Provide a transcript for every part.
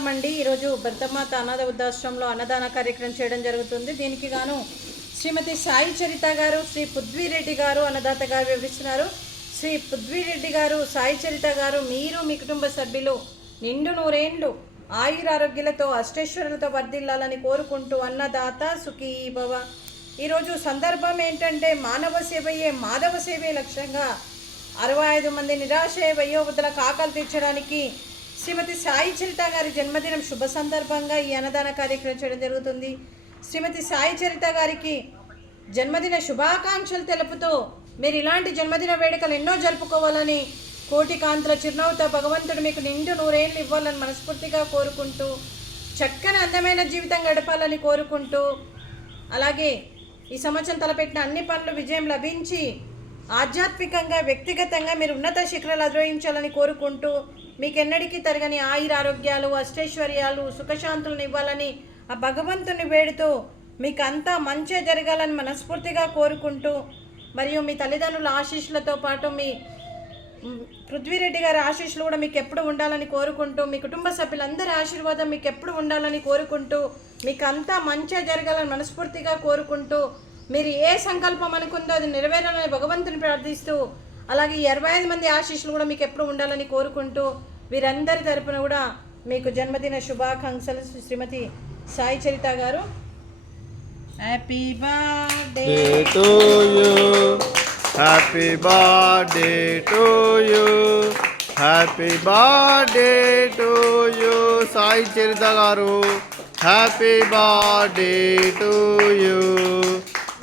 నమస్కారం అండి. ఈరోజు భరతమాత అనాథ వృద్ధాశ్రమంలో అన్నదాన కార్యక్రమం చేయడం జరుగుతుంది. దీనికి గాను శ్రీమతి సాయి చరిత గారు, శ్రీ పృథ్వీరెడ్డి గారు అన్నదాతగా వివరిస్తున్నారు. శ్రీ పృథ్వీరెడ్డి గారు, సాయి చరిత గారు, మీరు మీ కుటుంబ సభ్యులు నిండు నూరేండ్లు ఆయురారోగ్యాలతో అష్టైశ్వర్యాలతో వర్ధిల్లాలని కోరుకుంటూ అన్నదాత సుఖీ భవ. ఈరోజు సందర్భం ఏంటంటే మానవ సేవయే మాధవ సేవే లక్ష్యంగా 65 మంది నిరాశయ వయోవృద్ధులకు ఆకలి తీర్చడానికి శ్రీమతి సాయి చరిత గారి జన్మదినం శుభ సందర్భంగా ఈ అన్నదాన కార్యక్రమం చేయడం జరుగుతుంది. శ్రీమతి సాయి చరిత గారికి జన్మదిన శుభాకాంక్షలు తెలుపుతూ మీరు ఇలాంటి జన్మదిన వేడుకలు ఎన్నో జరుపుకోవాలని, కోటి కాంతుల చిరునవ్వుతో భగవంతుడు మీకు నిండు నూరేళ్ళు ఇవ్వాలని మనస్ఫూర్తిగా కోరుకుంటూ, చక్కని అందమైన జీవితం గడపాలని కోరుకుంటూ, అలాగే ఈ సంవత్సరం తలపెట్టిన అన్ని పనులు విజయం లభించి ఆధ్యాత్మికంగా వ్యక్తిగతంగా మీరు ఉన్నత శిఖరాలు అధిరోహించాలని కోరుకుంటూ, మీకెన్నడికి తరగని ఆయురారోగ్యాలు అష్టైశ్వర్యాలు సుఖశాంతులను ఇవ్వాలని ఆ భగవంతుని వేడుతూ మీకు అంతా మంచి జరగాలని మనస్ఫూర్తిగా కోరుకుంటూ, మరియు మీ తల్లిదండ్రుల ఆశీస్సులతో పాటు మీ పృథ్వీరెడ్డి గారి ఆశీస్సులు కూడా మీకు ఎప్పుడు ఉండాలని కోరుకుంటూ, మీ కుటుంబ సభ్యులందరి ఆశీర్వాదం మీకు ఎప్పుడు ఉండాలని కోరుకుంటూ, మీకు అంతా మంచి జరగాలని మనస్ఫూర్తిగా కోరుకుంటూ, మీరు ఏ సంకల్పం అనుకుందో అది నెరవేరాలని భగవంతుని ప్రార్థిస్తూ, అలాగే 25 మంది ఆశీస్సులు కూడా మీకు ఎప్పుడు ఉండాలని కోరుకుంటూ, వీరందరి తరపున కూడా మీకు జన్మదిన శుభాకాంక్షలు. శ్రీమతి సాయి చరిత గారు, happy birthday to you, happy birthday to you, happy birthday to you Sai Charita గారు, happy birthday to you.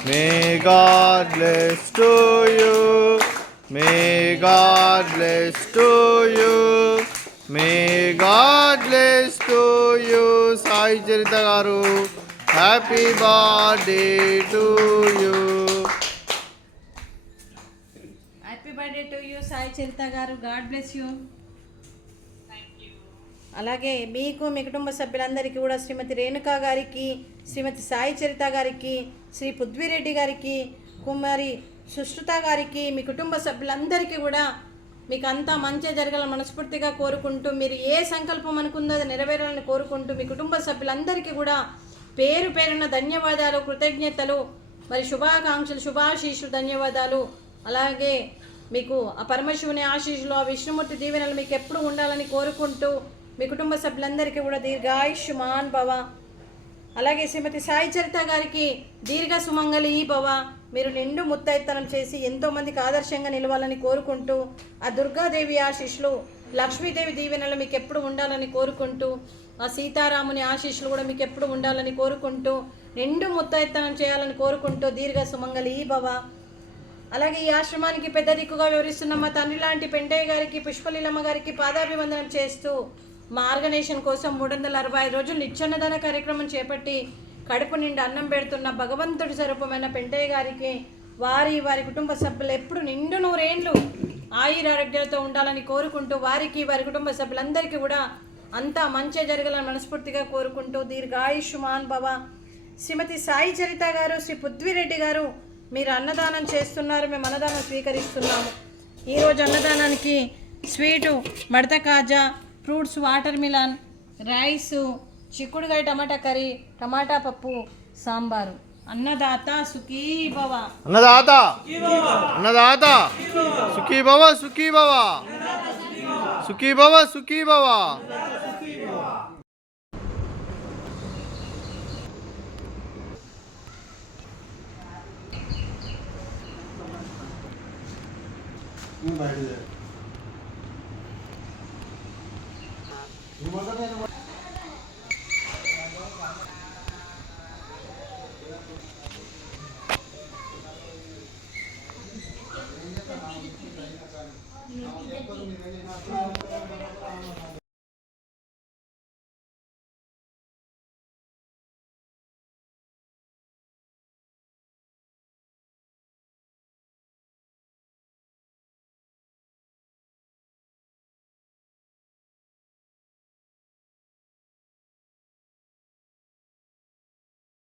May God bless to you. May God bless to you. May God bless to you. Sai Charita garu, happy birthday to you. Happy birthday to you Sai Charita గారు. God bless you. అలాగే మీకు మీ కుటుంబ సభ్యులందరికీ కూడా శ్రీమతి రేణుకా గారికి, శ్రీమతి సాయి చరిత గారికి, శ్రీ పృథ్వీరెడ్డి గారికి, కుమారి సుష్రుత గారికి, మీ కుటుంబ సభ్యులందరికీ కూడా మీకు అంతా మంచి జరగాలని మనస్ఫూర్తిగా కోరుకుంటూ, మీరు ఏ సంకల్పం అనుకుందో అది నెరవేరాలని కోరుకుంటూ, మీ కుటుంబ సభ్యులందరికీ కూడా పేరు పేరున ధన్యవాదాలు, కృతజ్ఞతలు, మరి శుభాకాంక్షలు, శుభాశీస్సులు, ధన్యవాదాలు. అలాగే మీకు ఆ పరమశివుని ఆశీస్సులు, ఆ విష్ణుమూర్తి దీవెనలు మీకు ఎప్పుడు ఉండాలని కోరుకుంటూ, మీ కుటుంబ సభ్యులందరికీ కూడా దీర్ఘాయుష్మాన్ భవ. అలాగే శ్రీమతి సాయి చరిత గారికి దీర్ఘ సుమంగళి భవ. మీరు నిండు ముత్తైతనం చేసి ఎంతోమందికి ఆదర్శంగా నిలవాలని కోరుకుంటూ, ఆ దుర్గాదేవి ఆశీస్సులు, లక్ష్మీదేవి దీవెనలు మీకు ఎప్పుడు ఉండాలని కోరుకుంటూ, ఆ సీతారాముని ఆశీస్సులు కూడా మీకు ఎప్పుడు ఉండాలని కోరుకుంటూ, నిండు ముత్తైతనం చేయాలని కోరుకుంటూ దీర్ఘ సుమంగళి భవ. అలాగే ఈ ఆశ్రమానికి పెద్ద దిక్కుగా వివరిస్తున్న మా తండ్రి లాంటి పెంటయ్య గారికి, పుష్పలీలమ్మ గారికి పాదాభివందనం చేస్తూ, మా ఆర్గనైజేషన్ కోసం 365 రోజులు నిత్యాన్నదాన కార్యక్రమం చేపట్టి కడుపు నిండా అన్నం పెడుతున్న భగవంతుడి స్వరూపమైన పెంటయ్య గారికి, వారి కుటుంబ సభ్యులు ఎప్పుడు నిండు నూరేండ్లు ఆయురారోగ్యాలతో ఉండాలని కోరుకుంటూ, వారికి వారి కుటుంబ సభ్యులందరికీ కూడా అంతా మంచి జరగాలని మనస్ఫూర్తిగా కోరుకుంటూ దీర్ఘాయుష్మాన్ భవ. శ్రీమతి సాయి చరిత గారు, శ్రీ పృథ్వీరెడ్డి గారు, మీరు అన్నదానం చేస్తున్నారు, మేము అన్నదానం స్వీకరిస్తున్నాము. ఈరోజు అన్నదానానికి స్వీటు, మడత కాజా, ఫ్రూట్స్, వాటర్ మిలన్, రైసు, చిక్కుడుకాయ టమాటా కర్రీ, టమాటా పప్పు, సాంబారు. అన్నదాత సుఖీ భవ. అన్నదాత అన్నదాత సుఖీ భవ, సుఖీ భవ, సుఖీ భవ, సుఖీ భవ. You